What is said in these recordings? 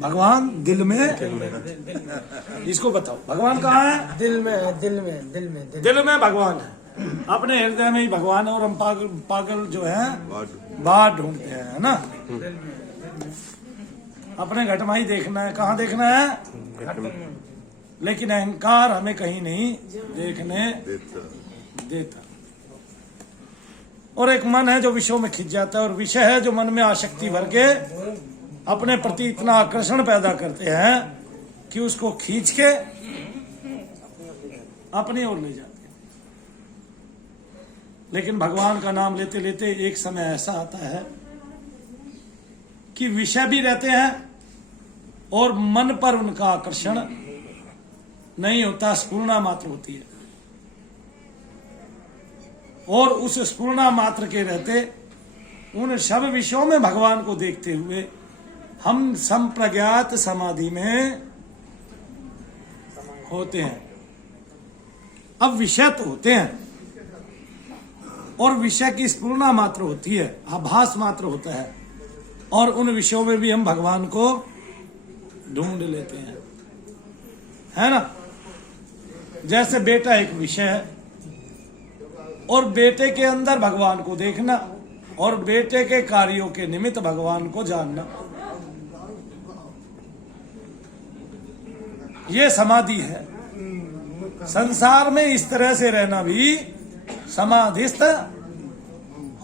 भगवान दिल में, इसको बताओ भगवान कहाँ है? दिल में, दिल में, दिल में, दिल में भगवान है। अपने हृदय में ही भगवान है और हम पागल जो है बाहर ढूंढते हैं, है ना। अपने घट में ही देखना है। कहाँ देखना है? लेकिन अहंकार हमें कहीं नहीं देखने देता। और एक मन है जो विषयों में खिंच जाता है, और विषय है जो मन में आसक्ति भर के अपने प्रति इतना आकर्षण पैदा करते हैं कि उसको खींच के अपनी ओर ले जाते हैं। लेकिन भगवान का नाम लेते लेते एक समय ऐसा आता है कि विषय भी रहते हैं और मन पर उनका आकर्षण नहीं होता, स्फुरना मात्र होती है। और उस स्फुरना मात्र के रहते उन सब विषयों में भगवान को देखते हुए हम संप्रज्ञात समाधि में होते हैं। अब विषय तो होते हैं और विषय की स्फुरना मात्र होती है, आभास मात्र होता है, और उन विषयों में भी हम भगवान को ढूंढ लेते हैं, है ना। जैसे बेटा एक विषय है और बेटे के अंदर भगवान को देखना और बेटे के कार्यों के निमित्त भगवान को जानना, ये समाधि है। संसार में इस तरह से रहना भी समाधिस्थ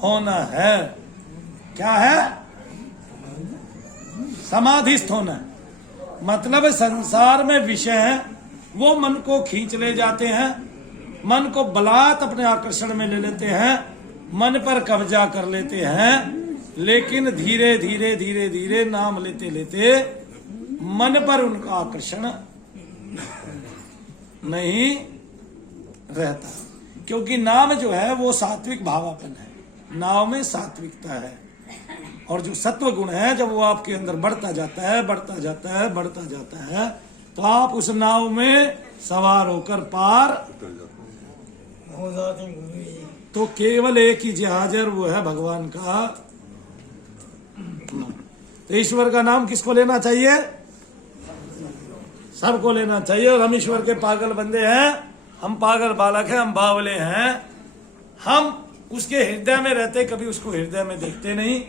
होना है। क्या है? समाधिस्थ होना है। मतलब संसार में विषय है, वो मन को खींच ले जाते हैं, मन को बलात् अपने आकर्षण में ले लेते हैं, मन पर कब्जा कर लेते हैं। लेकिन धीरे धीरे धीरे धीरे नाम लेते लेते मन पर उनका आकर्षण नहीं रहता, क्योंकि नाम जो है वो सात्विक भावापन है। नाव में सात्विकता है, और जो सत्व गुण है जब वो आपके अंदर बढ़ता जाता है, बढ़ता जाता है, बढ़ता जाता है, तो आप उस नाव में सवार होकर पार हो जाते हैं गुरु जी। तो केवल एक ही जहाज है, वो है भगवान का। तो ईश्वर का नाम किसको लेना चाहिए? सबको लेना चाहिए। और हम ईश्वर के पागल बंदे हैं, हम पागल बालक हैं, हम बावले हैं। हम उसके हृदय में रहते, कभी उसको हृदय में देखते नहीं।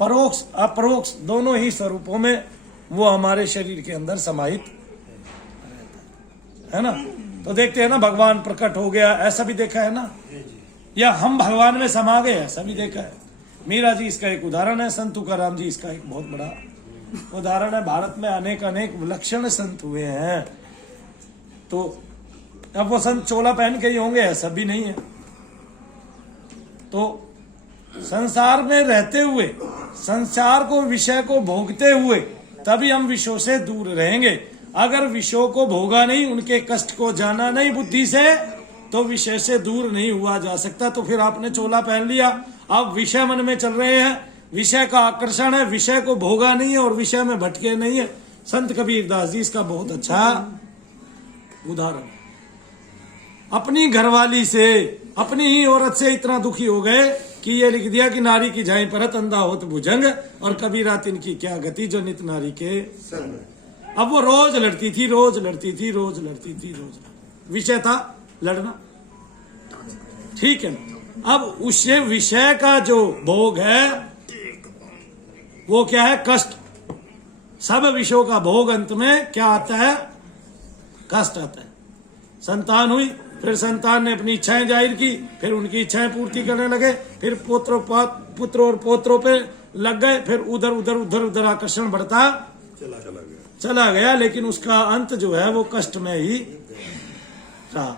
परोक्ष अपरोक्ष दोनों ही स्वरूपों में वो हमारे शरीर के अंदर समाहित है ना। तो देखते हैं ना, भगवान प्रकट हो गया, ऐसा भी देखा है ना, या हम भगवान में समा गए, ऐसा भी देखा है। मीरा जी इसका एक उदाहरण है, संत तुकाराम जी इसका एक बहुत बड़ा उदाहरण है। भारत में अनेक अनेक विलक्षण संत हुए हैं। तो अब वो संत चोला पहन के ही होंगे, ऐसा भी नहीं है। तो संसार में रहते हुए, संसार को विषय को भोगते हुए तभी हम विषयों से दूर रहेंगे। अगर विषयों को भोगा नहीं, उनके कष्ट को जाना नहीं बुद्धि से, तो विषय से दूर नहीं हुआ जा सकता। तो फिर आपने चोला पहन लिया, अब विषय मन में चल रहे हैं, विषय का आकर्षण है, विषय को भोगा नहीं है और विषय में भटके नहीं है। संत कबीरदास जी इसका बहुत अच्छा उदाहरण। अपनी घरवाली से, अपनी ही औरत से इतना दुखी हो गए कि ये लिख दिया कि नारी की झाई परत अंधा होत भुजंग, और कबीरा तिनकी क्या गति जो नित नारी के संग। अब वो रोज लड़ती थी, रोज लड़ती थी, रोज लड़ती थी, रोज। विषय था लड़ना, ठीक है ना। अब उससे विषय का जो भोग है वो क्या है? कष्ट। सब विषयों का भोग अंत में क्या आता है? कष्ट आता है। संतान हुई, फिर संतान ने अपनी इच्छाएं जाहिर की, फिर उनकी इच्छाएं पूर्ति करने लगे, फिर पुत्र और पोत्रों पे लग गए, फिर उधर उधर उधर उधर आकर्षण बढ़ता चला गया। लेकिन उसका अंत जो है वो कष्ट में ही रहा।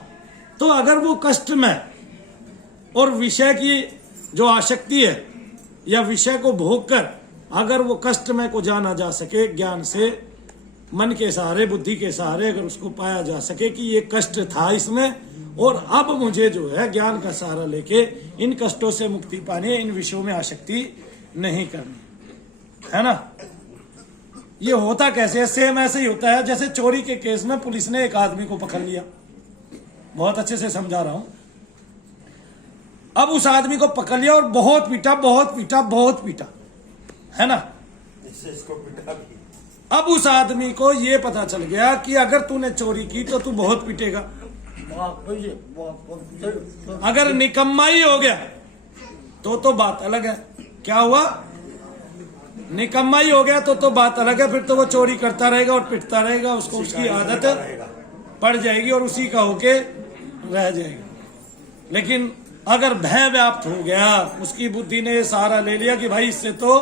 तो अगर वो कष्ट में और विषय की जो आसक्ति है या विषय को भोग कर अगर वो कष्ट में को जाना जा सके, ज्ञान से, मन के सहारे, बुद्धि के सहारे अगर उसको पाया जा सके कि ये कष्ट था इसमें, और अब मुझे जो है ज्ञान का सहारा लेके इन कष्टों से मुक्ति पानी, इन विषयों में आसक्ति नहीं करनी, है ना। ये होता कैसे है? सेम ऐसे ही होता है जैसे चोरी के केस में पुलिस ने एक आदमी को पकड़ लिया। बहुत अच्छे से समझा रहा हूं। अब उस आदमी को पकड़ लिया और बहुत पीटा, बहुत पीटा, बहुत पीटा। है ना। अब उस आदमी को ये पता चल गया कि अगर तूने चोरी की तो तू बहुत पिटेगा। अगर निकम्मा ही हो गया तो बात अलग है। क्या हुआ? निकम्मा ही हो गया तो बात अलग है। फिर तो वो चोरी करता रहेगा और पिटता रहेगा, उसको उसकी आदत पड़ जाएगी और उसी का होके रह जाएगा। लेकिन अगर भय व्याप्त हो गया, उसकी बुद्धि ने सहारा ले लिया कि भाई इससे तो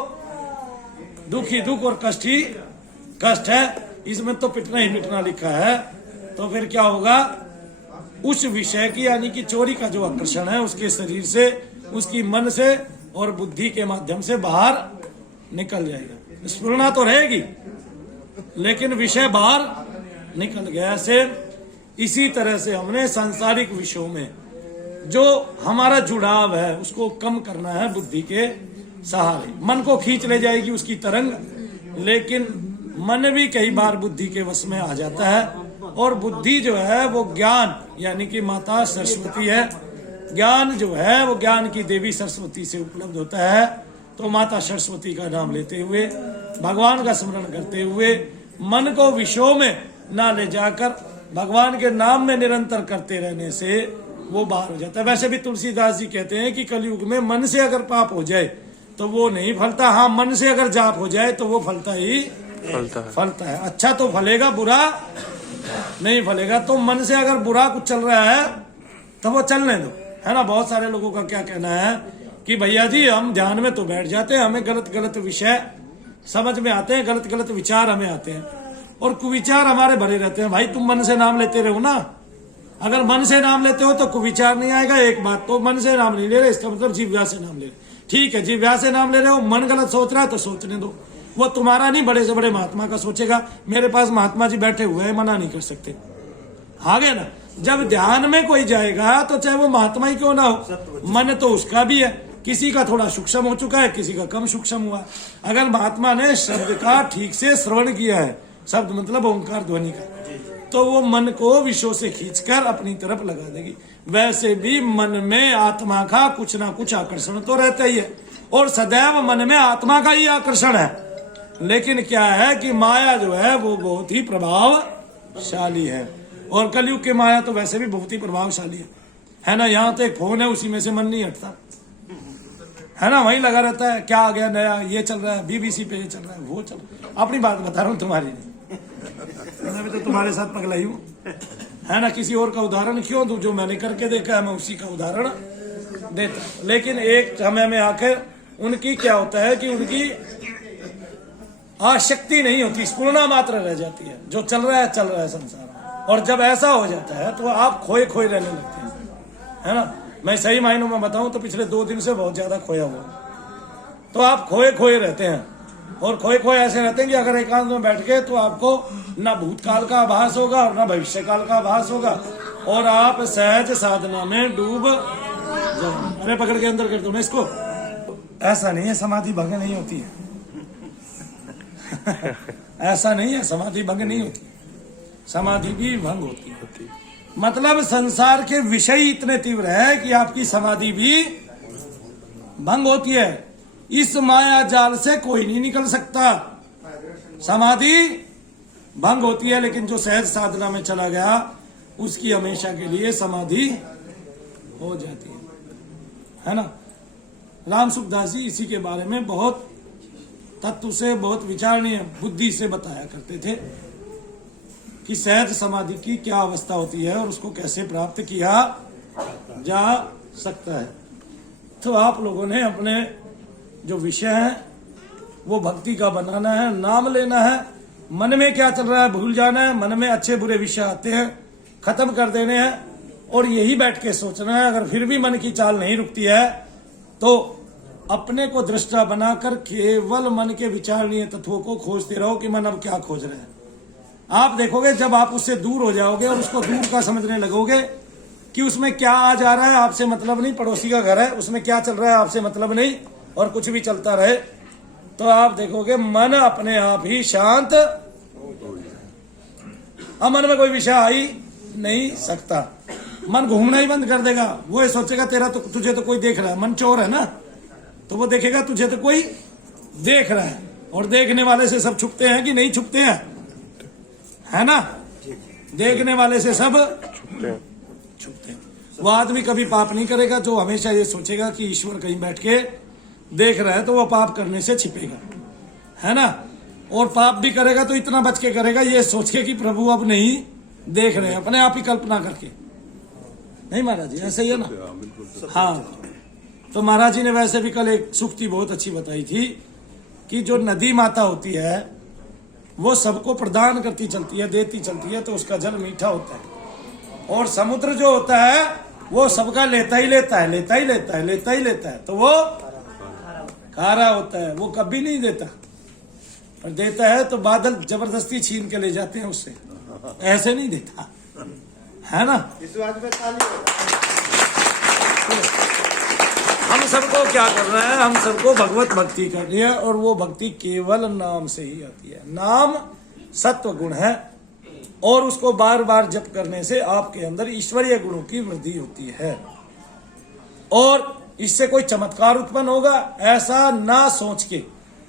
दुख ही दुख और कष्ट ही कष्ट है, इसमें तो पिटना ही पिटना लिखा है, तो फिर क्या होगा? उस विषय की यानी कि चोरी का जो आकर्षण है उसके शरीर से, उसकी मन से और बुद्धि के माध्यम से बाहर निकल जाएगा। स्फुरना तो रहेगी लेकिन विषय बाहर निकल गया। ऐसे इसी तरह से हमने सांसारिक विषयों में जो हमारा जुड़ाव है उसको कम करना है बुद्धि के सहारे। मन को खींच ले जाएगी उसकी तरंग, लेकिन मन भी कई बार बुद्धि के वश में आ जाता है। और बुद्धि जो है वो ज्ञान यानी कि माता सरस्वती है। ज्ञान जो है वो ज्ञान की देवी सरस्वती से उपलब्ध होता है। तो माता सरस्वती का नाम लेते हुए, भगवान का स्मरण करते हुए, मन को विषयों में ना ले जाकर भगवान के नाम में निरंतर करते रहने से वो बाहर हो जाता है। वैसे भी तुलसीदास जी कहते हैं कि कलयुग में मन से अगर पाप हो जाए तो वो नहीं फलता, हाँ मन से अगर जाप हो जाए तो वो फलता है। अच्छा तो फलेगा, बुरा नहीं फलेगा। तो मन से अगर बुरा कुछ चल रहा है तो वो चलने दो, है ना। बहुत सारे लोगों का क्या कहना है कि भैया जी हम ध्यान में तो बैठ जाते हैं, हमें गलत गलत विषय समझ में आते हैं, गलत गलत विचार हमें आते हैं और कुविचार हमारे भरे रहते हैं। भाई तुम मन से नाम लेते रहो ना। अगर मन से नाम लेते हो तो कुविचार नहीं आएगा। एक बात तो मन से नाम नहीं ले रहे, इसका मतलब जीवया से नाम ले रहे। ठीक है, जीवया से नाम ले रहे हो, मन गलत सोच रहा है तो सोचने दो, वो तुम्हारा नहीं, बड़े से बड़े महात्मा का सोचेगा। मेरे पास महात्मा जी बैठे हुए हैं, मना नहीं कर सकते। आगे ना, जब ध्यान में कोई जाएगा तो चाहे वो महात्मा ही क्यों ना हो, मन तो उसका भी है। किसी का थोड़ा सूक्ष्म हो चुका है, किसी का कम सूक्ष्म हुआ। अगर महात्मा ने शब्द का ठीक से श्रवण किया है, शब्द मतलब ओंकार ध्वनि का, तो वो मन को विषयों से खींचकर अपनी तरफ लगा देगी। वैसे भी मन में आत्मा का कुछ ना कुछ आकर्षण तो रहता ही है और सदैव मन में आत्मा का ही आकर्षण है। लेकिन क्या है कि माया जो है वो बहुत ही प्रभावशाली है और कलयुग की माया तो वैसे भी बहुत ही प्रभावशाली है ना। यहाँ तो एक फोन है, उसी में से मन नहीं हटता, है ना। वहीं लगा रहता है, क्या आ गया नया, ये चल रहा है, BBC पे ये चल रहा है, वो चल रहा है। अपनी बात बता रहा हूँ, तुम्हारी नहीं। मैं भी तो तुम्हारे साथ पगलाई हूँ, है ना। किसी और का उदाहरण क्यों दूं? जो मैंने करके देखा है मैं उसी का उदाहरण देता। लेकिन एक समय में आकर उनकी क्या होता है कि उनकी आसक्ति नहीं होती, स्फुरना मात्र रह जाती है। जो चल रहा है संसार। और जब ऐसा हो जाता है तो आप खोए खोए रहने लगते हैं, है ना। मैं सही मायनों में बताऊं तो पिछले 2 दिन से बहुत ज्यादा खोया हुआ। तो आप खोए खोए रहते हैं और खोए खोए ऐसे रहते हैं कि अगर एकांत में बैठ के तो आपको ना भूतकाल का आभास होगा और ना भविष्य काल का आभास होगा और आप सहज साधना में डूब जाओ। अरे पकड़ के अंदर कर दो ना इसको। ऐसा नहीं है समाधि भंग नहीं होती है। ऐसा नहीं है, समाधि भंग नहीं होती, समाधि भी भंग होती है। मतलब संसार के विषय इतने तीव्र है कि आपकी समाधि भी भंग होती है। इस माया जाल से कोई नहीं निकल सकता, समाधि भंग होती है। लेकिन जो सहज साधना में चला गया उसकी हमेशा के लिए समाधि हो जाती है ना। राम सुखदास जी इसी के बारे में बहुत तत्व से, बहुत विचारणीय बुद्धि से बताया करते थे कि सहज समाधि की क्या अवस्था होती है और उसको कैसे प्राप्त किया जा सकता है। तो आप लोगों ने अपने जो विषय है वो भक्ति का बनाना है, नाम लेना है। मन में क्या चल रहा है भूल जाना है। मन में अच्छे बुरे विषय आते हैं, खत्म कर देने हैं और यही बैठ के सोचना है। अगर फिर भी मन की चाल नहीं रुकती है तो अपने को दृष्टा बनाकर केवल मन के विचारणीय तत्वों को खोजते रहो कि मन अब क्या खोज रहे हैं। आप देखोगे जब आप उससे दूर हो जाओगे और उसको दूर का समझने लगोगे कि उसमें क्या आ जा रहा है आपसे मतलब नहीं, पड़ोसी का घर है उसमें क्या चल रहा है आपसे मतलब नहीं और कुछ भी चलता रहे, तो आप देखोगे मन अपने आप ही शांत। अब मन में कोई विषय आ ही नहीं सकता, मन घूमना ही बंद कर देगा। वो ये सोचेगा तेरा तो तुझे तो कोई देख रहा है, मन चोर है ना, तो वो देखेगा तुझे तो कोई देख रहा है, और देखने वाले से सब छुपते हैं कि नहीं छुपते हैं, है ना? देखने वाले से सब छुपते हैं। वो आदमी कभी पाप नहीं करेगा जो हमेशा ये सोचेगा कि ईश्वर कहीं बैठ के देख रहा है, तो वो पाप करने से छिपेगा, है ना? और पाप भी करेगा तो इतना बच के करेगा, ये सोच के कि प्रभु अब नहीं देख रहे हैं, अपने आप ही कल्पना करके। नहीं महाराज जी, ऐसा ही है ना? हाँ, तो महाराज जी ने वैसे भी कल एक सूक्ति बहुत अच्छी बताई थी कि जो नदी माता होती है वो सबको प्रदान करती चलती है, देती चलती है, तो उसका जल मीठा होता है। और समुद्र जो होता है वो सबका लेता ही लेता है, लेता ही लेता है, लेता ही लेता है, तो वो खारा होता है, वो कभी नहीं देता। और देता है तो बादल जबरदस्ती छीन के ले जाते हैं उससे, ऐसे नहीं देता, है ना? हम सबको क्या करना है, हम सबको भगवत भक्ति करनी है, और वो भक्ति केवल नाम से ही आती है। नाम सत्व गुण है, और उसको बार बार जप करने से आपके अंदर ईश्वरीय गुणों की वृद्धि होती है, और इससे कोई चमत्कार उत्पन्न होगा ऐसा ना सोच के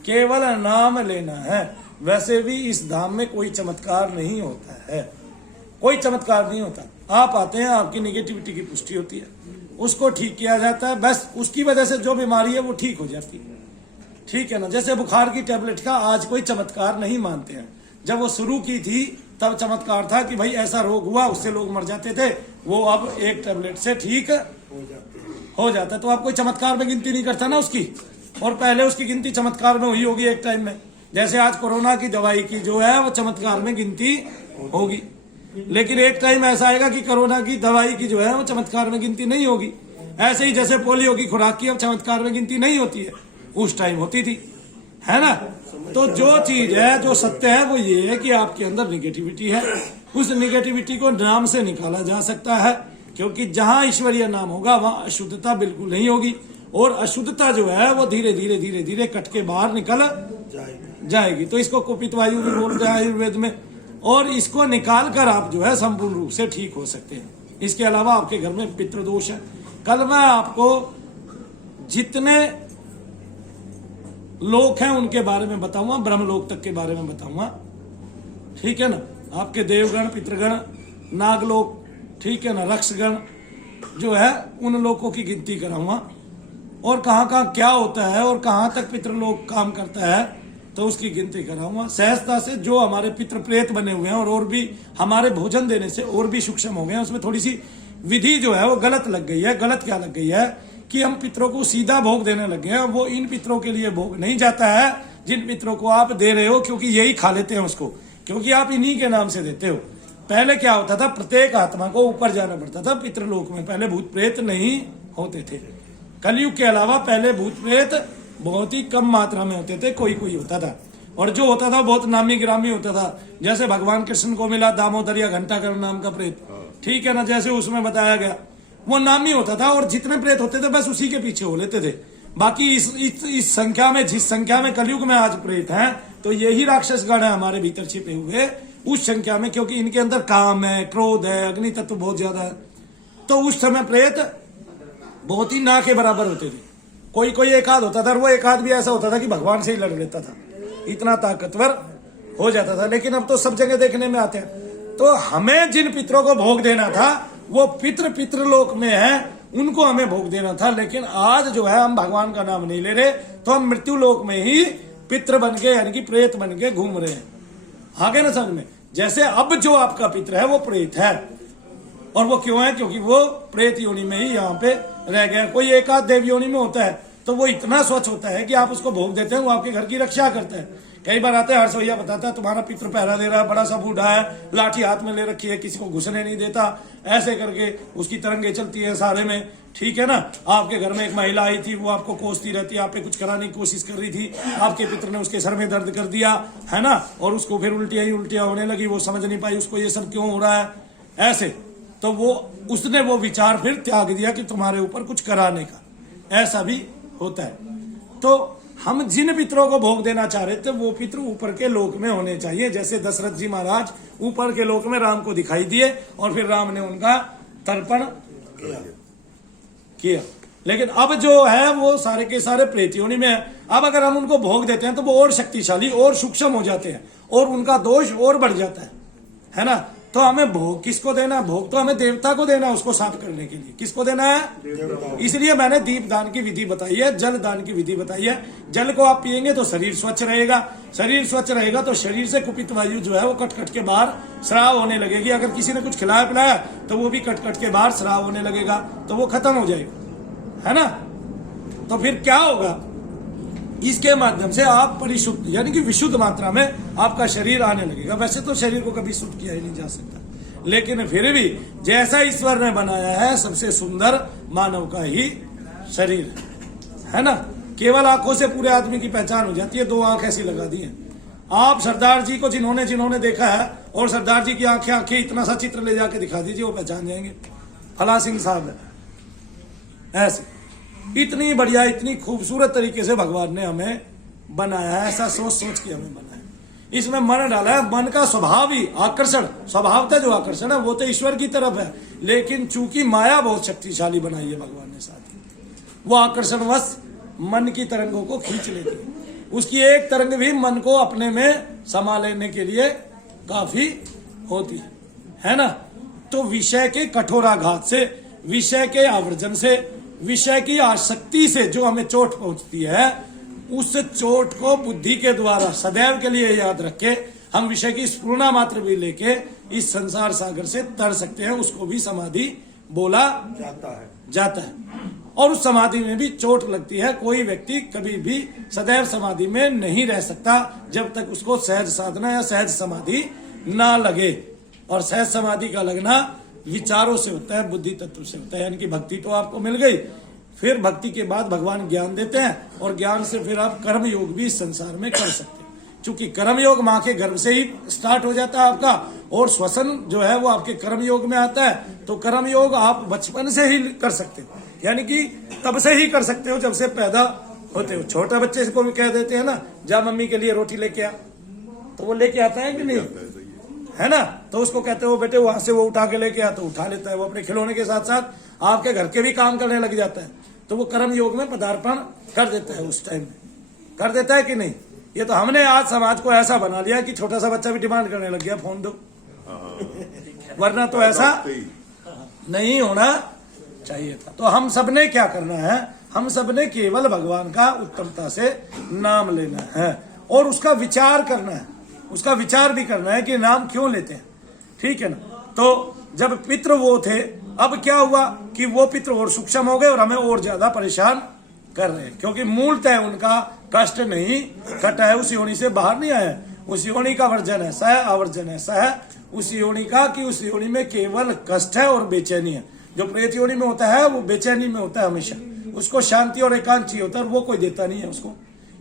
केवल नाम लेना है। वैसे भी इस धाम में कोई चमत्कार नहीं होता है, कोई चमत्कार नहीं होता। आप आते हैं, आपकी निगेटिविटी की पुष्टि होती है, उसको ठीक किया जाता है, बस उसकी वजह से जो बीमारी है वो ठीक हो जाती है, ठीक है ना? जैसे बुखार की टेबलेट का आज कोई चमत्कार नहीं मानते हैं, जब वो शुरू की थी तब चमत्कार था कि भाई ऐसा रोग हुआ, उससे लोग मर जाते थे, वो अब एक टेबलेट से ठीक हो जाता है। तो आप कोई चमत्कार में गिनती नहीं करता ना उसकी, और पहले उसकी गिनती चमत्कार में हुई होगी एक टाइम में। जैसे आज कोरोना की दवाई की जो है वो चमत्कार में गिनती होगी, लेकिन एक टाइम ऐसा आएगा कि कोरोना की दवाई की जो है वो चमत्कार में गिनती नहीं होगी। ऐसे ही जैसे पोलियो की खुराक की अब चमत्कार में गिनती नहीं होती है, उस टाइम होती थी, है ना? तो जो चीज है, जो सत्य है, वो ये है कि आपके अंदर निगेटिविटी है, उस निगेटिविटी को नाम से निकाला जा सकता है, क्योंकि जहां ईश्वरीय नाम होगा वहां अशुद्धता बिल्कुल नहीं होगी, और अशुद्धता जो है वो धीरे धीरे धीरे धीरे कट के बाहर निकल जाएगी। तो इसको कुपित वायु भी बोलते हैं आयुर्वेद में, और इसको निकाल कर आप जो है संपूर्ण रूप से ठीक हो सकते हैं। इसके अलावा आपके घर में पितृदोष है। कल मैं आपको जितने लोक हैं उनके बारे में बताऊंगा, ब्रह्मलोक तक के बारे में बताऊंगा, ठीक है ना? आपके देवगण, पितृगण, नागलोक, ठीक है ना, रक्षगण जो है, उन लोगों की गिनती कराऊंगा, और कहाँ कहाँ क्या होता है और कहाँ तक पितृलोक काम करता है, तो उसकी गिनती कराऊंगा सहजता से। जो हमारे पितृ प्रेत बने हुए हैं और भी हमारे भोजन देने से और भी सूक्ष्म हो गए हैं, उसमें थोड़ी सी विधि जो है वो गलत लग गई है। गलत क्या लग गई है कि हम पितरों को सीधा भोग देने लगे हैं, वो इन पितरों के लिए भोग नहीं जाता है जिन पितरों को आप दे रहे हो, क्योंकि यही खा लेते हैं उसको, क्योंकि आप इन्हीं के नाम से देते हो। पहले क्या होता था, प्रत्येक आत्मा को ऊपर जाना पड़ता था पितृलोक में, पहले भूत प्रेत नहीं होते थे। कलयुग के अलावा पहले भूत प्रेत बहुत ही कम मात्रा में होते थे, कोई कोई होता था, और जो होता था बहुत नामी ग्रामी होता था। जैसे भगवान कृष्ण को मिला दामोदर या घंटाकर्ण नाम का प्रेत, ठीक है ना, जैसे उसमें बताया गया, वो नामी होता था, और जितने प्रेत होते थे बस उसी के पीछे हो लेते थे। बाकी इस संख्या में, जिस संख्या में कलयुग में आज प्रेत हैं, तो यही राक्षस गण है हमारे भीतर छिपे हुए उस संख्या में, क्योंकि इनके अंदर काम है, क्रोध है, अग्नि तत्व बहुत ज्यादा है। तो उस समय प्रेत बहुत ही ना के बराबर होते थे। कोई कोई एक आध होता था, और वो एक आध भी ऐसा होता था कि भगवान से ही लड़ लेता था, इतना ताकतवर हो जाता था। लेकिन अब तो सब जगह देखने में आते हैं। तो हमें जिन पितरों को भोग देना था वो पितृलोक में है, उनको हमें भोग देना था। लेकिन आज जो है हम भगवान का नाम नहीं ले रहे, तो हम मृत्यु लोक में ही पितृ बन के, यानी कि प्रेत बन के घूम रहे हैं। आगे ना समझ में? जैसे अब जो आपका पितृ है वो प्रेत है, और वो क्यों है? क्योंकि वो प्रेत योनि में ही यहाँ पे रह गया। कोई एक आध देव योनि में होता है तो वो इतना स्वच्छ होता है कि आप उसको भोग देते हैं, वो आपके घर की रक्षा करता है। कई बार आते हैं, हर्ष भैया बताता है तुम्हारा पितृ पहरा दे रहा है, बड़ा सा बूढ़ा है, लाठी हाथ में ले रखी है, किसी को घुसने नहीं देता, ऐसे करके उसकी तरंगे चलती है सारे में, ठीक है ना। आपके घर में एक महिला आई थी, वो आपको कोसती रहती है, आप पे कुछ कराने की कोशिश कर रही थी, आपके पितृ ने उसके सर में दर्द कर दिया, है ना, और उसको फिर उल्टियां ही उल्टियां होने लगी, वो समझ नहीं पाई उसको ये सब क्यों हो रहा है ऐसे। तो वो उसने वो विचार फिर त्याग दिया कि तुम्हारे ऊपर कुछ कराने का, ऐसा भी होता है। तो हम जिन पितरों को भोग देना चाह रहे थे वो पितृ ऊपर के लोक में होने चाहिए। जैसे दशरथ जी महाराज ऊपर के लोक में राम को दिखाई दिए, और फिर राम ने उनका तर्पण किया। लेकिन अब जो है वो सारे के सारे प्रेत योनि में है। अब अगर हम उनको भोग देते हैं तो वो और शक्तिशाली और सूक्ष्म हो जाते हैं और उनका दोष और बढ़ जाता है ना। तो हमें भोग किसको देना है? भोग तो हमें देवता को देना है उसको साफ करने के लिए। किसको देना है? इसलिए मैंने दीप दान की विधि बताई है, जल दान की विधि बताई है। जल को आप पिएंगे तो शरीर स्वच्छ रहेगा, शरीर स्वच्छ रहेगा तो शरीर से कुपित वायु जो है वो कट कट के बाहर स्राव होने लगेगी। अगर किसी ने कुछ खिलाया पिलाया तो वो भी कट कट के बाहर स्राव होने लगेगा, तो वो खत्म हो जाएगा, है ना। तो फिर क्या होगा? इसके माध्यम से आप परिशुद्ध यानी कि विशुद्ध मात्रा में आपका शरीर आने लगेगा। वैसे तो शरीर को कभी शुद्ध किया ही नहीं जा सकता, लेकिन फिर भी जैसा ईश्वर ने बनाया है सबसे सुंदर मानव का ही शरीर है ना। केवल आंखों से पूरे आदमी की पहचान हो जाती है, 2 आंख ऐसी लगा दी है। आप सरदार जी को जिन्होंने देखा है और सरदार जी की आंखें इतना सा चित्र ले जाके दिखा दीजिए, वो पहचान जाएंगे फला सिंह साहब है। ऐसे इतनी बढ़िया इतनी खूबसूरत तरीके से भगवान ने हमें बनाया है, ऐसा सोच सोच के हमें बनाया है। इसमें मन डाला है, मन का स्वभाव ही आकर्षण, स्वभावतः जो आकर्षण है वो तो ईश्वर की तरफ है, लेकिन चूंकि माया बहुत शक्तिशाली बनाई है भगवान ने, साथ ही वो आकर्षणवश मन की तरंगों को खींच लेती है। उसकी एक तरंग भी मन को अपने में समा लेने के लिए काफी होती है ना। तो विषय के कठोराघात से, विषय के आवर्जन से, विषय की आसक्ति से जो हमें चोट पहुंचती है, उस चोट को बुद्धि के द्वारा सदैव के लिए याद रखे हम विषय की स्फुरना मात्र भी लेके इस संसार सागर से तर सकते हैं। उसको भी समाधि बोला जाता है। और उस समाधि में भी चोट लगती है। कोई व्यक्ति कभी भी सदैव समाधि में नहीं रह सकता जब तक उसको सहज साधना या सहज समाधि ना लगे। और सहज समाधि का लगना विचारों से होता है, बुद्धि तत्व से होता है। यानी कि भक्ति तो आपको मिल गई, फिर भक्ति के बाद भगवान ज्ञान देते हैं और ज्ञान से फिर आप कर्म योग भी इस संसार में कर सकते हैं। चूंकि कर्म योग माँ के गर्भ से ही स्टार्ट हो जाता है आपका, और श्वसन जो है वो आपके कर्म योग में आता है। तो कर्म योग आप बचपन से ही कर सकते हो, यानी कि तब से ही कर सकते हो जब से पैदा होते हो। छोटा बच्चे को भी कह देते हैं ना, जा मम्मी के लिए रोटी लेके आ, तो वो लेके आता है कि नहीं, है ना। तो उसको कहते हो बेटे वहां से वो उठा के लेके आ, तो उठा लेता है। वो अपने खिलौने के साथ साथ आपके घर के भी काम करने लग जाता है। तो वो कर्म योग में पदार्पण कर देता है, उस टाइम में कर देता है कि नहीं। ये तो हमने आज समाज को ऐसा बना लिया कि छोटा सा बच्चा भी डिमांड करने लग गया फोन दो, वरना तो ऐसा नहीं होना चाहिए था। तो हम सबने क्या करना है, हम सबने केवल भगवान का उत्तमता से नाम लेना है और उसका विचार करना है। उसका विचार भी करना है कि नाम क्यों लेते हैं, ठीक है ना। तो जब पितृ वो थे, अब क्या हुआ कि वो पितृ और सूक्ष्म हो गए और हमें और ज्यादा परेशान कर रहे हैं, क्योंकि मूलतः उनका कष्ट नहीं कटा है, उस योनि से बाहर नहीं आया। उस योनि का वर्जन ऐसा है, आवर्जन ऐसा है उस योनि का कि उस योनि में केवल कष्ट है और बेचैनी है। जो प्रेत योनि में होता है वो बेचैनी में होता है हमेशा, उसको शांति और एकांत चाहिए होता है, और वो कोई देता नहीं है उसको।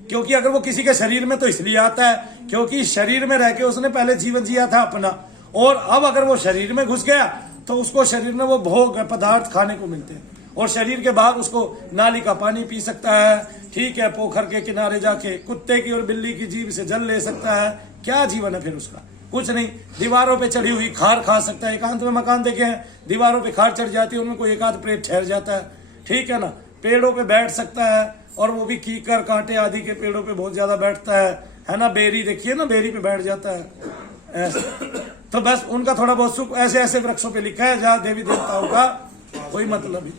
क्योंकि अगर वो किसी के शरीर में तो इसलिए आता है क्योंकि शरीर में रह के उसने पहले जीवन जिया था अपना, और अब अगर वो शरीर में घुस गया तो उसको शरीर में वो भोग पदार्थ खाने को मिलते हैं, और शरीर के बाहर उसको नाली का पानी पी सकता है, ठीक है, पोखर के किनारे जाके कुत्ते की और बिल्ली की जीभ से जल ले सकता है। क्या जीवन है फिर उसका, कुछ नहीं। दीवारों पे चढ़ी हुई खार खा सकता है। एकांत में मकान देखे हैं, दीवारों पे खार चढ़ जाती है, उनमें कोई एकांत प्रेत ठहर जाता है, ठीक है ना। पेड़ों पे बैठ सकता है, और वो भी कीकर कांटे आदि के पेड़ों पे बहुत ज्यादा बैठता है ना। बेरी देखिए ना, बेरी पे बैठ जाता है ऐसे। तो बस उनका थोड़ा बहुत सुख ऐसे ऐसे वृक्षों पे लिखा है जहाँ देवी देवताओं का कोई मतलब ही,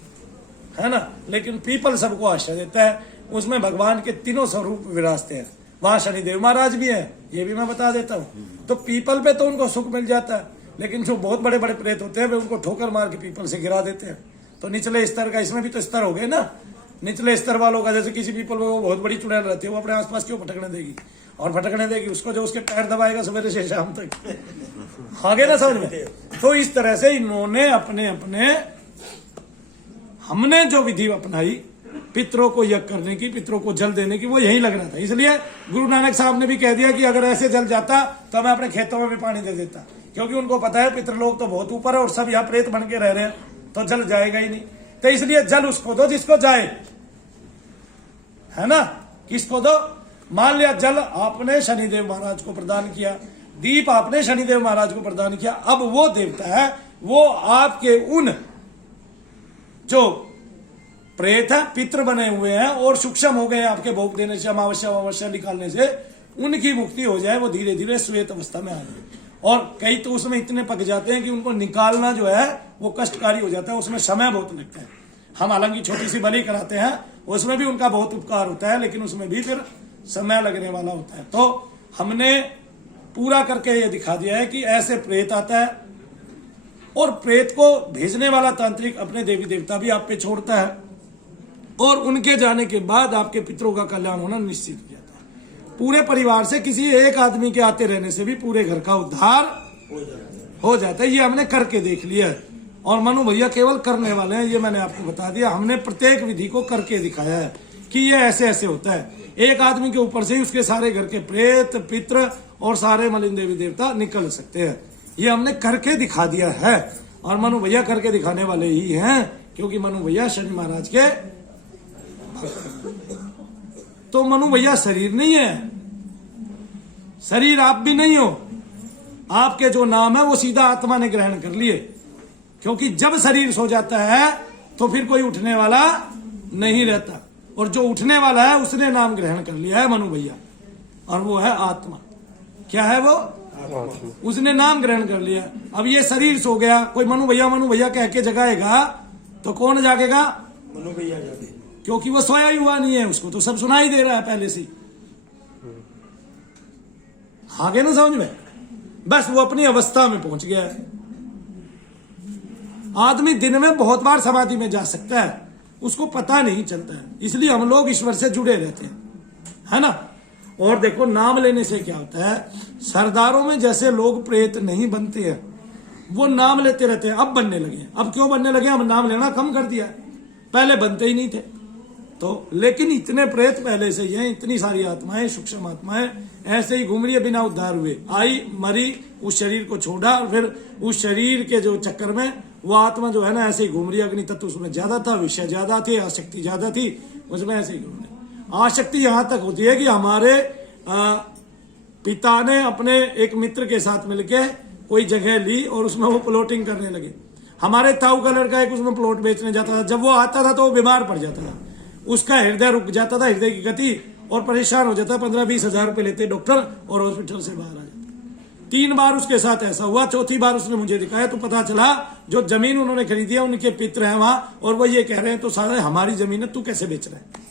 है ना। लेकिन पीपल सबको आश्रय देता है, उसमें भगवान के तीनों स्वरूप विराजते हैं। वहां शनिदेव महाराज भी है, ये भी मैं बता देता हूँ। तो पीपल पे तो उनको सुख मिल जाता है, लेकिन जो बहुत बड़े बड़े प्रेत होते हैं वे उनको ठोकर मार के पीपल से गिरा देते हैं। तो निचले स्तर का, इसमें भी तो स्तर हो गए ना, निचले स्तर वालों का। जैसे किसी पीपल में वो बहुत बड़ी चुड़ैल रहती है, वो अपने आसपास क्यों भटकने देगी, और भटकने देगी उसको जो उसके पैर दबाएगा सवेरे से शाम तक। आगे ना समझ में। तो इस तरह से इन्होंने अपने अपने, हमने जो विधि अपनाई पितरों को यज्ञ करने की, पितरों को जल देने की, वो यही लग रहा था। इसलिए गुरु नानक साहब ने भी कह दिया कि अगर ऐसे जल जाता तो मैं अपने खेतों में भी पानी दे देता, क्योंकि उनको पता है पितृलोक तो बहुत ऊपर है और सब यहाँ प्रेत बन के रह रहे हैं, तो जल जाएगा ही नहीं। तो इसलिए जल उसको दो जिसको जाए, है ना। किसको दो, मान लिया जल आपने शनिदेव महाराज को प्रदान किया, दीप आपने शनिदेव महाराज को प्रदान किया। अब वो देवता है, वो आपके उन जो प्रेत है, पितृ बने हुए हैं और सूक्ष्म हो गए आपके भोग देने से, अमावस्या निकालने से उनकी मुक्ति हो जाए, वो धीरे धीरे श्वेत अवस्था में आ जाए। और कई तो उसमें इतने पक जाते हैं कि उनको निकालना जो है वो कष्टकारी हो जाता है, उसमें समय बहुत लगता है। हम हालांकि छोटी सी बलि कराते हैं, उसमें भी उनका बहुत उपकार होता है, लेकिन उसमें भी फिर समय लगने वाला होता है। तो हमने पूरा करके ये दिखा दिया है कि ऐसे प्रेत आता है और प्रेत को भेजने वाला तांत्रिक अपने देवी देवता भी आप पे छोड़ता है और उनके जाने के बाद आपके पितरों का कल्याण होना निश्चित हो जाता है। पूरे परिवार से किसी एक आदमी के आते रहने से भी पूरे घर का उद्धार हो जाता है। ये हमने करके देख लिया है और मनु भैया केवल करने वाले हैं, ये मैंने आपको बता दिया। हमने प्रत्येक विधि को करके दिखाया है कि ये ऐसे ऐसे होता है। एक आदमी के ऊपर से ही उसके सारे घर के प्रेत, पित्र और सारे मलिन देवी देवता निकल सकते हैं। ये हमने करके दिखा दिया है और मनु भैया करके दिखाने वाले ही हैं, क्योंकि मनु भैया शनि महाराज के। तो मनु भैया शरीर नहीं है, शरीर आप भी नहीं हो। आपके जो नाम है वो सीधा आत्मा ने ग्रहण कर लिए, क्योंकि जब शरीर सो जाता है तो फिर कोई उठने वाला नहीं रहता, और जो उठने वाला है उसने नाम ग्रहण कर लिया है मनु भैया, और वो है आत्मा। क्या है वो? उसने नाम ग्रहण कर लिया। अब ये शरीर सो गया, कोई मनु भैया कह के जगाएगा तो कौन जागेगा? मनु भैया जागे, क्योंकि वो सोया ही हुआ नहीं है, उसको तो सब सुनाई दे रहा है पहले से। आगे ना समझ में, बस वो अपनी अवस्था में पहुंच गया है। आदमी दिन में बहुत बार समाधि में जा सकता है, उसको पता नहीं चलता है, इसलिए हम लोग ईश्वर से जुड़े रहते हैं, है ना। और देखो नाम लेने से क्या होता है, सरदारों में जैसे लोग प्रेत नहीं बनते हैं, वो नाम लेते रहते हैं, अब बनने लगे। अब क्यों बनने लगे? अब नाम लेना कम कर दिया, पहले बनते ही नहीं थे। तो लेकिन इतने प्रेत पहले से ही हैं, इतनी सारी आत्माएं, सूक्ष्म आत्माएं ऐसे ही घूम रही है बिना उद्धार हुए। आई, मरी, उस शरीर को छोड़ा और फिर उस शरीर के जो चक्कर में वो आत्मा जो है ना ऐसे ही घूम रही है। अग्नि तत्व उसमें ज्यादा था, विषय ज्यादा थे, आसक्ति ज्यादा थी, उसमें ऐसे ही घूम रही। आसक्ति यहां तक होती है कि हमारे पिता ने अपने एक मित्र के साथ मिलके कोई जगह ली और उसमें वो प्लॉटिंग करने लगे। हमारे ताऊ का लड़का एक उसमें प्लॉट बेचने जाता था, जब वो आता था तो वो बीमार पड़ जाता था, उसका हृदय रुक जाता था, हृदय की गति, और परेशान हो जाता। 15-20 हजार रुपए लेते डॉक्टर और हॉस्पिटल से बाहर आ जाता। 3 बार उसके साथ ऐसा हुआ, चौथी बार उसने मुझे दिखाया तो पता चला जो जमीन उन्होंने खरीदी है उनके पित्र हैं वहां, और वो ये कह रहे हैं तो सारे हमारी जमीन है, तू कैसे बेच रहा है?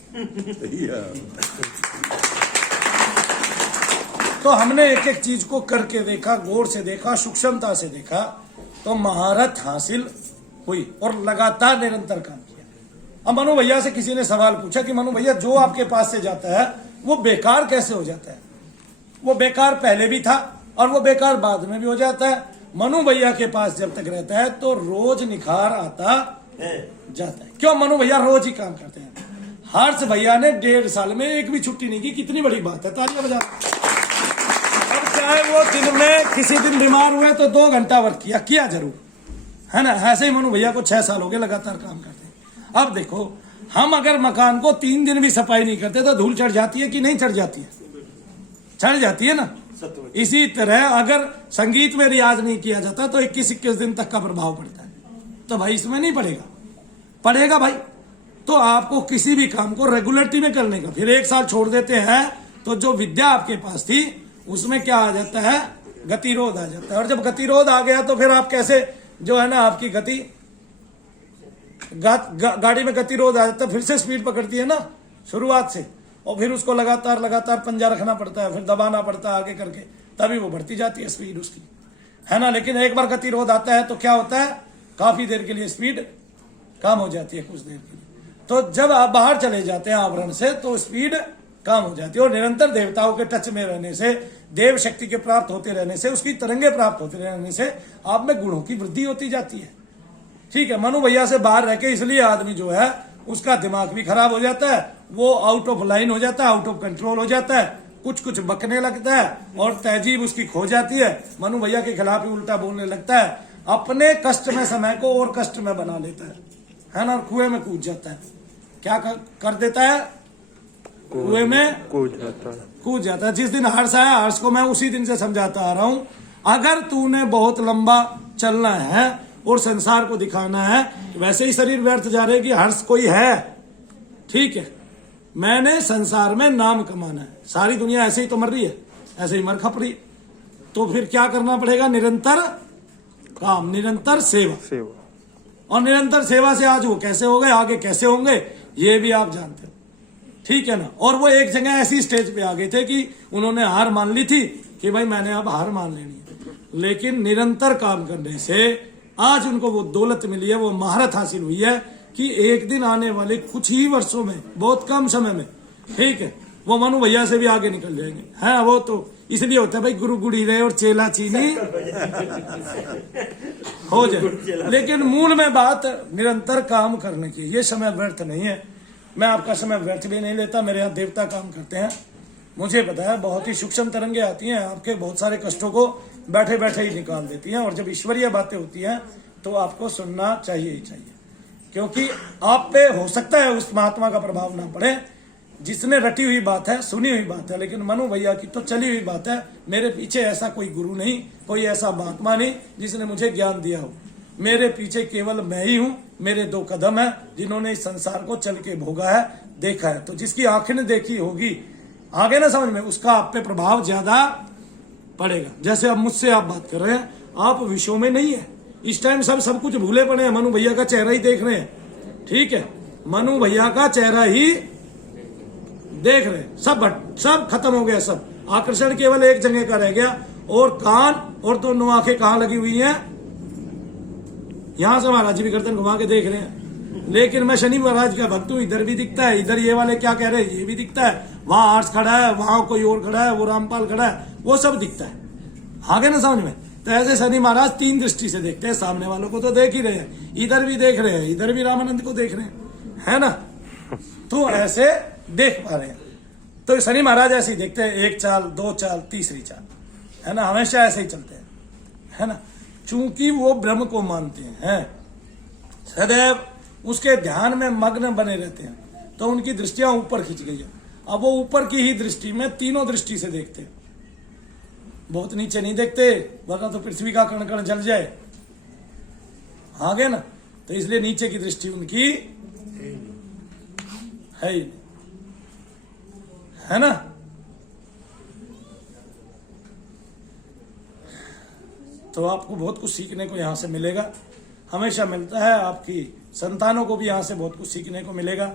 तो हमने एक एक चीज को करके देखा, गौर से देखा, सूक्ष्मता से देखा, तो महारत हासिल हुई और लगातार निरंतर काम किया। अब मनु भैया से किसी ने सवाल पूछा कि मनु भैया जो आपके पास से जाता है वो बेकार कैसे हो जाता है? वो बेकार पहले भी था और वो बेकार बाद में भी हो जाता है। मनु भैया के पास जब तक रहता है तो रोज निखार आता जाता है। क्यों? मनु भैया रोज ही काम करते हैं। हर्ष भैया ने 1.5 साल में एक भी छुट्टी नहीं की, कितनी बड़ी बात है, तालियां बजा। अब चाहे वो दिन में किसी दिन बीमार हुए तो 2 घंटा वर्क किया जरूर, है ना। ऐसे ही मनु भैया को 6 साल हो गए लगातार काम करते हैं। अब देखो, हम अगर मकान को 3 दिन भी सफाई नहीं करते तो धूल चढ़ जाती है कि नहीं चढ़ जाती है? चढ़ जाती है ना। इसी तरह अगर संगीत में रियाज नहीं किया जाता तो 21-21 दिन तक का प्रभाव पड़ता है, तो भाई इसमें नहीं पड़ेगा भाई। तो आपको किसी भी काम को रेगुलरिटी में करने का, फिर 1 साल छोड़ देते हैं तो जो विद्या आपके पास थी उसमें क्या आ जाता है? गतिरोध आ जाता है। और जब गतिरोध आ गया तो फिर आप कैसे जो है ना आपकी गति गाड़ी में गतिरोध आ जाता है, फिर से स्पीड पकड़ती है ना शुरुआत से, और फिर उसको लगातार पंजा रखना पड़ता है, फिर दबाना पड़ता है आगे करके, तभी वो बढ़ती जाती है स्पीड उसकी, है ना। लेकिन एक बार गतिरोध आता है तो क्या होता है? काफी देर के लिए स्पीड कम हो जाती है, कुछ देर के लिए। तो जब आप बाहर चले जाते हैं आवरण से तो स्पीड कम हो जाती है। और निरंतर देवताओं के टच में रहने से, देव शक्ति के प्राप्त होते रहने से, उसकी तरंगे प्राप्त होते रहने से आप में गुणों की वृद्धि होती जाती है। ठीक है, मनु भैया से बाहर रह के इसलिए आदमी जो है उसका दिमाग भी खराब हो जाता है, वो आउट ऑफ लाइन हो जाता है, आउट ऑफ कंट्रोल हो जाता है, कुछ बकने लगता है और तहजीब उसकी खो जाती है, मनु भैया के खिलाफ ही उल्टा बोलने लगता है, अपने कष्ट में समय को और कष्ट में बना लेता है ना, कुएं में कूद जाता है। क्या कर देता है? कुएं में कूद जाता है। जिस दिन हर्ष आया, हर्ष को मैं उसी दिन से समझाता आ रहा हूं, अगर तूने बहुत लंबा चलना है और संसार को दिखाना है, वैसे ही शरीर व्यर्थ जा रहे कि हर्ष कोई है ठीक है, मैंने संसार में नाम कमाना है। सारी दुनिया ऐसे ही तो मर रही है, ऐसे ही मर खप रही है। तो फिर क्या करना पड़ेगा? निरंतर काम, निरंतर सेवा। और निरंतर सेवा से आज वो कैसे हो गए, आगे कैसे होंगे, ये भी आप जानते हो, ठीक है ना। और वो एक जगह ऐसी स्टेज पे आ गए थे कि उन्होंने हार मान ली थी कि भाई मैंने अब हार मान लेनी है, लेकिन निरंतर काम करने से आज उनको वो दौलत मिली है, वो महारत हासिल हुई है कि एक दिन आने वाले कुछ ही वर्षों में, बहुत कम समय में, ठीक है, वो मनु भैया से भी आगे निकल जाएंगे। है वो तो इसलिए होता है भाई, गुरु गुड़ी रहे और चेला चीनी हो जाए। लेकिन मूल में बात निरंतर काम करने की, ये समय व्यर्थ नहीं है। मैं आपका समय व्यर्थ भी नहीं लेता, मेरे यहाँ देवता काम करते हैं, मुझे पता है बहुत ही सूक्ष्म तरंगे आती हैं, आपके बहुत सारे कष्टों को बैठे बैठे ही निकाल देती हैं। और जब ईश्वरीय बातें होती हैं तो आपको सुनना चाहिए ही चाहिए, क्योंकि आप पे हो सकता है उस महात्मा का प्रभाव ना पड़े जिसने रटी हुई बात है, सुनी हुई बात है, लेकिन मनु भैया की तो चली हुई बात है। मेरे पीछे ऐसा कोई गुरु नहीं, कोई ऐसा महात्मा नहीं जिसने मुझे ज्ञान दिया हो। मेरे पीछे केवल मैं ही हूँ, मेरे 2 कदम है जिन्होंने इस संसार को चल के भोगा है, देखा है। तो जिसकी आंखें ने देखी होगी, आगे ना समझ में, उसका आप पे प्रभाव ज्यादा पड़ेगा। जैसे अब मुझसे आप बात कर रहे हैं, आप विषयों में नहीं है इस टाइम, सब कुछ भूले पड़े हैं, मनु भैया का चेहरा ही देख रहे हैं, ठीक है, मनु भैया का चेहरा ही देख रहे हैं। सब खत्म हो गया, सब आकर्षण केवल एक जगह का रह गया। और कान और दोनों आंखें कहां लगी हुई हैं? यहां से महाराज जी भी गर्दन घुमा के देख रहे हैं। लेकिन मैं शनि महाराज का भक्त हूं, इधर भी दिखता है, इधर ये वाले क्या कह रहे हैं ये भी दिखता है, वहां आर्ट्स खड़ा है, वहां कोई और खड़ा है, वो रामपाल खड़ा है, वो सब दिखता है। आगे ना समझ में। तो ऐसे शनि महाराज 3 दृष्टि से देखते हैं, सामने वालों को तो देख ही रहे हैं, इधर भी देख रहे हैं, इधर भी रामानंद को देख रहे हैं, है ना। तो ऐसे देख पा रहे हैं। तो शनि महाराज ऐसे ही देखते हैं, 1 चाल, 2 चाल, तीसरी चाल, है ना, हमेशा ऐसे ही चलते हैं, है ना। चूंकि वो ब्रह्म को मानते हैं, सदैव उसके ध्यान में मग्न बने रहते हैं, तो उनकी दृष्टियां ऊपर खिंच गई है। अब वो ऊपर की ही दृष्टि में तीनों दृष्टि से देखते हैं, बहुत नीचे नहीं देखते, वरना तो पृथ्वी का कण कण जल जाए, आगे ना। तो इसलिए नीचे की दृष्टि उनकी है ही, है ना। तो आपको बहुत कुछ सीखने को यहां से मिलेगा, हमेशा मिलता है। आपकी संतानों को भी यहां से बहुत कुछ सीखने को मिलेगा,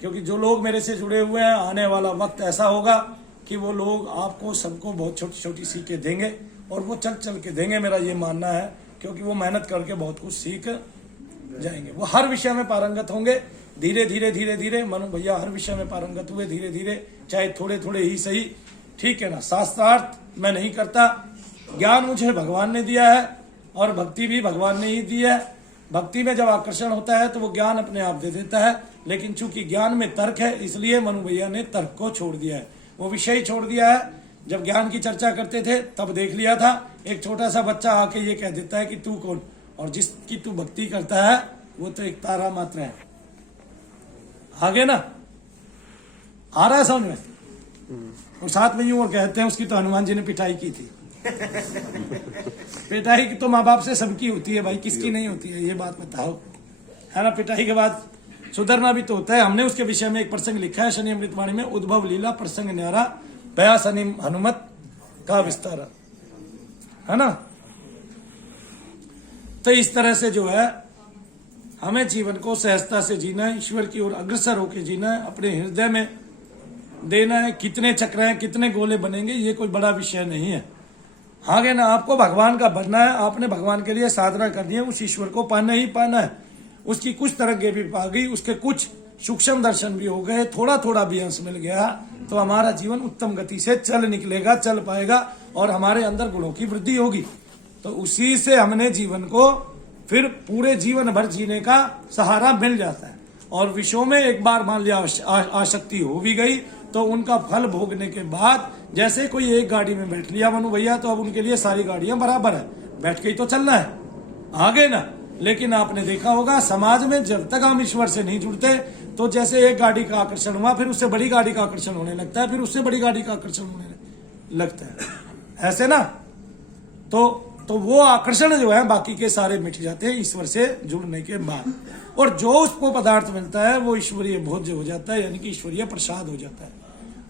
क्योंकि जो लोग मेरे से जुड़े हुए हैं, आने वाला वक्त ऐसा होगा कि वो लोग आपको सबको बहुत छोटी छोटी सीखें देंगे, और वो चल चल के देंगे, मेरा ये मानना है, क्योंकि वो मेहनत करके बहुत कुछ सीख जाएंगे। वो हर विषय में पारंगत होंगे, धीरे धीरे धीरे धीरे। मनु भैया हर विषय में पारंगत हुए धीरे धीरे, चाहे थोड़े थोड़े ही सही, ठीक है ना। शास्त्रार्थ मैं नहीं करता, ज्ञान मुझे भगवान ने दिया है, और भक्ति भी भगवान ने ही दी है। भक्ति में जब आकर्षण होता है तो वो ज्ञान अपने आप दे देता है, लेकिन चूंकि ज्ञान में तर्क है, इसलिए मनु भैया ने तर्क को छोड़ दिया है, वो विषय ही छोड़ दिया है। जब ज्ञान की चर्चा करते थे तब देख लिया था, एक छोटा सा बच्चा आके ये कह देता है कि तू कौन, और जिसकी तू भक्ति करता है वो तो एक तारा मात्र है, आगे ना। आ रहा है समझ में। और साथ में यूं और कहते हैं उसकी तो हनुमान जी ने पिटाई की थी। पिटाई की तो माँ बाप से सबकी होती है भाई, किसकी नहीं होती है, ये बात बताओ, है ना। पिटाई के बाद सुधरना भी तो होता है। हमने उसके विषय में एक प्रसंग लिखा है शनि अमृतवाणी में, उद्भव लीला प्रसंग न्यारा, भया शनि हनुमत का विस्तार, है ना। तो इस तरह से जो है हमें जीवन को सहजता से जीना है, ईश्वर की ओर अग्रसर होकर जीना है, अपने हृदय में देना है। कितने चक्र हैं, कितने गोले बनेंगे, ये कोई बड़ा विषय नहीं है, आगे ना। आपको भगवान का बनना है, आपने भगवान के लिए साधना करनी है, उस ईश्वर को पाना ही पाना है। उसकी कुछ तरंगे भी पा गई, उसके कुछ सूक्ष्म दर्शन भी हो गए, थोड़ा थोड़ा भी अंश मिल गया, तो हमारा जीवन उत्तम गति से चल निकलेगा, चल पाएगा, और हमारे अंदर गुणों की वृद्धि होगी। तो उसी से हमने जीवन को फिर पूरे जीवन भर जीने का सहारा मिल जाता है। और विषयों में एक बार मान लिया आसक्ति हो भी गई, तो उनका फल भोगने के बाद, जैसे कोई एक गाड़ी में बैठ लिया मनु भैया, तो अब उनके लिए सारी गाड़ियां बराबर है, बैठ के ही तो चलना है, आगे ना। लेकिन आपने देखा होगा समाज में जब तक हम ईश्वर से नहीं जुड़ते, तो जैसे एक गाड़ी का आकर्षण हुआ, फिर उससे बड़ी गाड़ी का आकर्षण होने लगता है, फिर उससे बड़ी गाड़ी का आकर्षण होने लगता है, ऐसे ना। तो तो वो आकर्षण जो है बाकी के सारे मिट जाते हैं ईश्वर से जुड़ने के बाद। और जो उसको पदार्थ मिलता है वो ईश्वरीय भोज्य हो जाता है, यानी कि ईश्वरीय प्रसाद हो जाता है।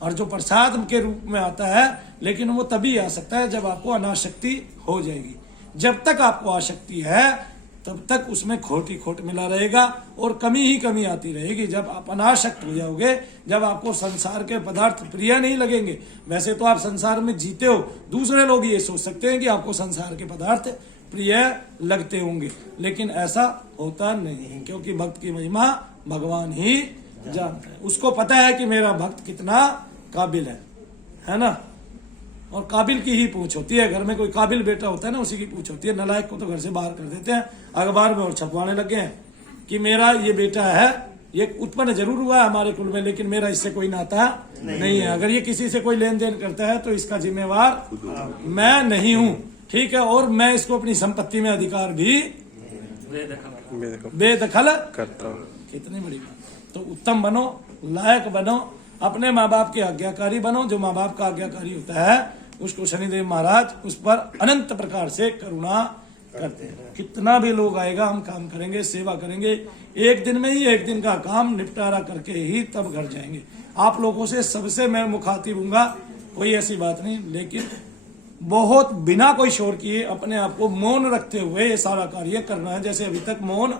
और जो प्रसाद के रूप में आता है, लेकिन वो तभी आ सकता है जब आपको अनासक्ति हो जाएगी। जब तक आपको आसक्ति है तब तक उसमें खोट ही खोट मिला रहेगा और कमी ही कमी आती रहेगी। जब आप अनासक्त हो जाओगे, जब आपको संसार के पदार्थ प्रिय नहीं लगेंगे, वैसे तो आप संसार में जीते हो, दूसरे लोग ये सोच सकते हैं कि आपको संसार के पदार्थ प्रिय लगते होंगे, लेकिन ऐसा होता नहीं, क्योंकि भक्त की महिमा भगवान ही जानता है। उसको पता है कि मेरा भक्त कितना काबिल है ना। और काबिल की ही पूछ होती है, घर में कोई काबिल बेटा होता है ना, उसी की पूछ होती है। नालायक को तो घर से बाहर कर देते हैं, अखबार में और छपवाने लगे हैं कि मेरा ये बेटा है, ये उत्पन्न जरूर हुआ है हमारे कुल में, लेकिन मेरा इससे कोई नाता नहीं है। अगर ये किसी से कोई लेन देन करता है तो इसका जिम्मेवार मैं नहीं हूँ, ठीक है। और मैं इसको अपनी संपत्ति में अधिकार भी बेदखल करता हूँ। कितनी बड़ी बात। तो उत्तम बनो, लायक बनो, अपने माँ बाप के आज्ञाकारी बनो। जो माँ बाप का आज्ञाकारी होता है उसको शनिदेव महाराज उस पर अनंत प्रकार से करुणा करते हैं। कितना भी लोग आएगा, हम काम करेंगे, सेवा करेंगे, एक दिन में ही एक दिन का काम निपटारा करके ही तब घर जाएंगे। आप लोगों से सबसे मैं मुखातिब हूँगा, कोई ऐसी बात नहीं, लेकिन बहुत बिना कोई शोर किए अपने आप को मौन रखते हुए ये सारा कार्य करना है। जैसे अभी तक मौन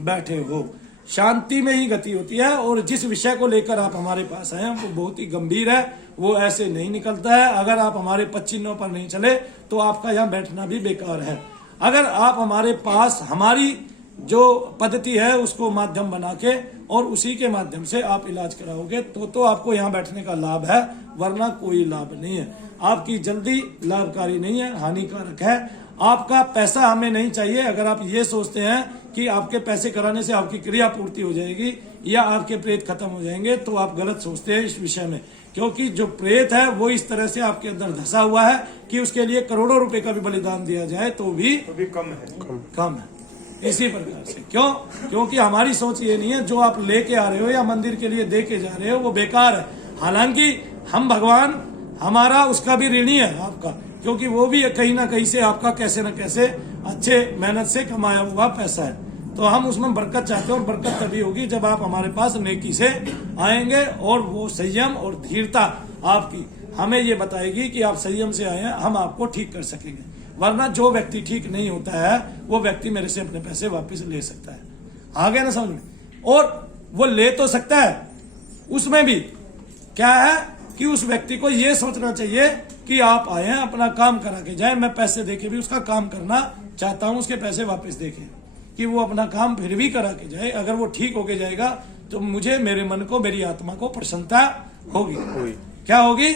बैठे हो, शांति में ही गति होती है। और जिस विषय को लेकर आप हमारे पास आए हैं वो बहुत ही गंभीर है, वो ऐसे नहीं निकलता है। अगर आप हमारे पच्चिन्हों पर नहीं चले तो आपका यहाँ बैठना भी बेकार है। अगर आप हमारे पास हमारी जो पद्धति है उसको माध्यम बना के और उसी के माध्यम से आप इलाज कराओगे तो आपको यहाँ बैठने का लाभ है, वरना कोई लाभ नहीं है। आपकी जल्दी लाभकारी नहीं है, हानिकारक है। आपका पैसा हमें नहीं चाहिए। अगर आप ये सोचते हैं कि आपके पैसे कराने से आपकी क्रिया पूर्ति हो जाएगी या आपके प्रेत खत्म हो जाएंगे, तो आप गलत सोचते हैं इस विषय में। क्योंकि जो प्रेत है वो इस तरह से आपके अंदर धसा हुआ है कि उसके लिए करोड़ों रुपए का भी बलिदान दिया जाए तो भी कम है। इसी प्रकार से क्योंकि हमारी सोच ये नहीं है जो आप लेके आ रहे हो या मंदिर के लिए दे के जा रहे हो वो बेकार है। हालांकि हम भगवान हमारा उसका भी ऋणी है आपका, क्योंकि वो भी कहीं ना कहीं से आपका कैसे न कैसे अच्छे मेहनत से कमाया हुआ पैसा है। तो हम उसमें बरकत चाहते हैं और बरकत तभी होगी जब आप हमारे पास नेकी से आएंगे। और वो संयम और धीरता आपकी हमें ये बताएगी कि आप संयम से आए हैं, हम आपको ठीक कर सकेंगे। वरना जो व्यक्ति ठीक नहीं होता है वो व्यक्ति मेरे से अपने पैसे वापस ले सकता है। आ गया ना समझ में। और वो ले तो सकता है, उसमें भी क्या है कि उस व्यक्ति को ये सोचना चाहिए कि आप आए हैं अपना काम करा के जाए, मैं पैसे देके भी उसका काम करना चाहता हूं, उसके पैसे वापस देके, कि वो अपना काम फिर भी करा के जाए। अगर वो ठीक होके जाएगा तो मुझे, मेरे मन को, मेरी आत्मा को प्रसन्नता होगी। क्या होगी?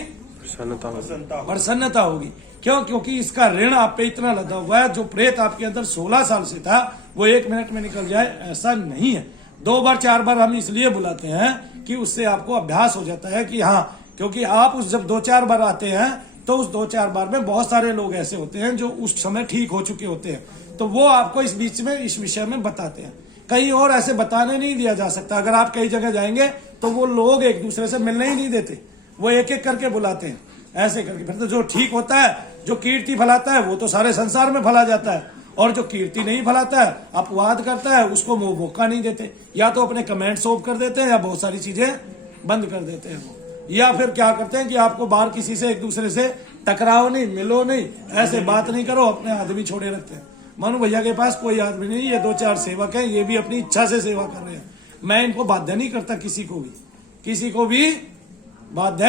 प्रसन्नता होगी। क्यों? क्योंकि इसका ऋण आप पे इतना लदा हुआ है। जो प्रेत आपके अंदर 16 साल से था वो 1 मिनट में निकल जाए ऐसा नहीं है। 2 बार 4 बार हम इसलिए बुलाते हैं कि उससे आपको अभ्यास हो जाता है कि हाँ, क्योंकि आप उस जब 2-4 बार आते हैं तो उस 2-4 बार में बहुत सारे लोग ऐसे होते हैं जो उस समय ठीक हो चुके होते हैं, तो वो आपको इस बीच में इस विषय में बताते हैं। कहीं और ऐसे बताने नहीं दिया जा सकता। अगर आप कई जगह जाएंगे तो वो लोग एक दूसरे से मिलने ही नहीं देते, वो एक एक करके बुलाते हैं ऐसे करके। फिर तो जो ठीक होता है, जो कीर्ति फैलाता है, वो तो सारे संसार में फैला जाता है। और जो कीर्ति नहीं फैलाता है, अपवाद करता है, उसको वो मौका नहीं देते। या तो अपने कमेंट्स ऑफ कर देते हैं या बहुत सारी चीजें बंद कर देते हैं वो। या फिर क्या करते हैं कि आपको बाहर किसी से एक दूसरे से टकराओ नहीं, मिलो नहीं, ऐसे बात नहीं करो, अपने आदमी छोड़े रखते हैं। मनु भैया के पास कोई आदमी नहीं, ये 2-4 सेवक हैं, ये भी अपनी इच्छा से सेवा कर रहे हैं। मैं इनको बाध्य नहीं करता, किसी को भी बाध्य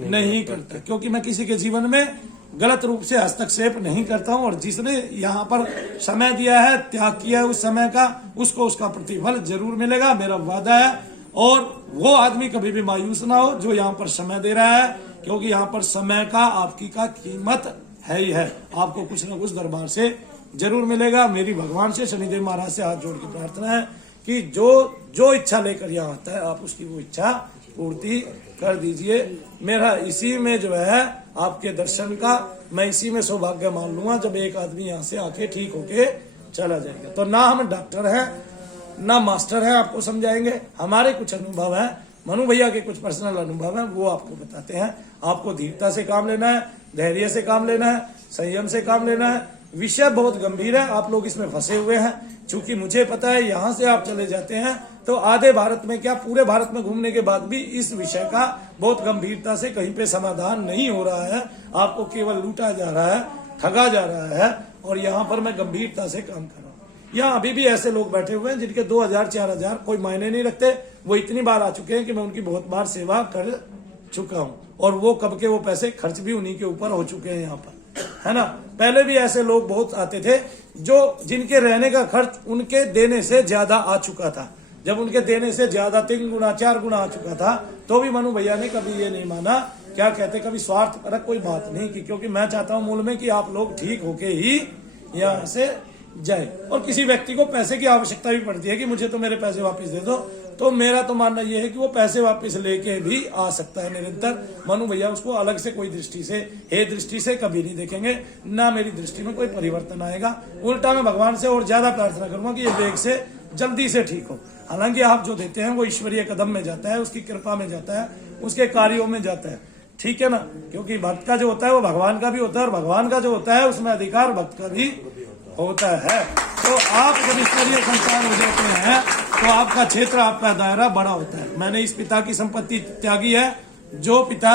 नहीं करता, क्योंकि मैं किसी के जीवन में गलत रूप से हस्तक्षेप नहीं करता हूं। और जिसने यहाँ पर समय दिया है, त्याग किया है उस समय का, उसको उसका प्रतिफल जरूर मिलेगा, मेरा वादा है। और वो आदमी कभी भी मायूस ना हो जो यहाँ पर समय दे रहा है, क्योंकि यहाँ पर समय का आपकी का कीमत है ही है। आपको कुछ ना कुछ दरबार से जरूर मिलेगा। मेरी भगवान से, शनिदेव महाराज से हाथ जोड़ के प्रार्थना है कि जो इच्छा लेकर यहाँ आता है आप उसकी वो इच्छा पूर्ति कर दीजिए। मेरा इसी में जो है आपके दर्शन का, मैं इसी में सौभाग्य मान लूंगा जब एक आदमी यहाँ से आके ठीक होके चला जाएगा। तो ना हम डॉक्टर हैं ना मास्टर हैं आपको समझाएंगे, हमारे कुछ अनुभव है, मनु भैया के कुछ पर्सनल अनुभव है, वो आपको बताते हैं। आपको धीरता से काम लेना है, धैर्य से काम लेना है, संयम से काम लेना है, विषय बहुत गंभीर है, आप लोग इसमें फंसे हुए हैं। क्योंकि मुझे पता है यहाँ से आप चले जाते हैं तो आधे भारत में क्या पूरे भारत में घूमने के बाद भी इस विषय का बहुत गंभीरता से कहीं पे समाधान नहीं हो रहा है। आपको केवल लूटा जा रहा है, ठगा जा रहा है। और यहाँ पर मैं गंभीरता से काम कर रहा हूँ। यहाँ अभी भी ऐसे लोग बैठे हुए हैं जिनके 2000 4000 कोई मायने नहीं रखते। वो इतनी बार आ चुके हैं कि मैं उनकी बहुत बार सेवा कर चुका हूँ और वो कब के वो पैसे खर्च भी उन्हीं के ऊपर हो चुके हैं यहाँ पर, है ना। पहले भी ऐसे लोग बहुत आते थे जो जिनके रहने का खर्च उनके देने से ज्यादा आ चुका था। जब उनके देने से ज्यादा 3 गुना 4 गुना आ चुका था तो भी मनु भैया ने कभी ये नहीं माना, क्या कहते, कभी स्वार्थ परक कोई बात नहीं की। क्योंकि मैं चाहता हूँ मूल में कि आप लोग ठीक होके ही यहाँ से जाए। और किसी व्यक्ति को पैसे की आवश्यकता भी पड़ती है कि मुझे तो मेरे पैसे वापस दे दो, तो मेरा तो मानना यह है कि वो पैसे वापस लेके भी आ सकता है निरंतर। मनु भैया उसको अलग से कोई दृष्टि से, हे दृष्टि से कभी नहीं देखेंगे, ना मेरी दृष्टि में कोई परिवर्तन आएगा। उल्टा मैं भगवान से और ज्यादा प्रार्थना करूंगा कि ये वेग से जल्दी से ठीक हो। हालांकि आप जो देते हैं वो ईश्वरीय कदम में जाता है, उसकी कृपा में जाता है, उसके कार्यों में जाता है, ठीक है ना। क्योंकि भक्त का जो होता है वो भगवान का भी होता है और भगवान का जो होता है उसमें अधिकार भक्त का भी होता है। तो आप जब ईश्वरीय संतान हो जाते हैं तो आपका क्षेत्र, आपका दायरा बड़ा होता है। मैंने इस पिता की संपत्ति त्यागी है। जो पिता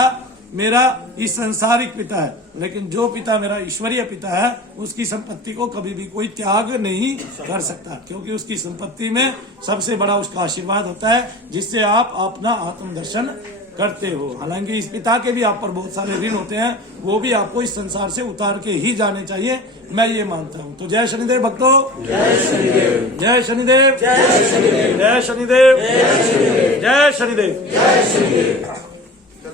मेरा इस संसारिक पिता है, लेकिन जो पिता मेरा ईश्वरीय पिता है उसकी संपत्ति को कभी भी कोई त्याग नहीं कर सकता। क्योंकि उसकी संपत्ति में सबसे बड़ा उसका आशीर्वाद होता है जिससे आप अपना आत्मदर्शन करते हो। हालांकि इस पिता के भी आप पर बहुत सारे ऋण होते हैं, वो भी आपको इस संसार से उतार के ही जाने चाहिए, मैं ये मानता हूँ। तो जय शनिदेव भक्तों, जय शनिदेव, जय शनिदेव, जय शनिदेव, जय शनिदेव, जय शनिदेव, जय शनिदेव।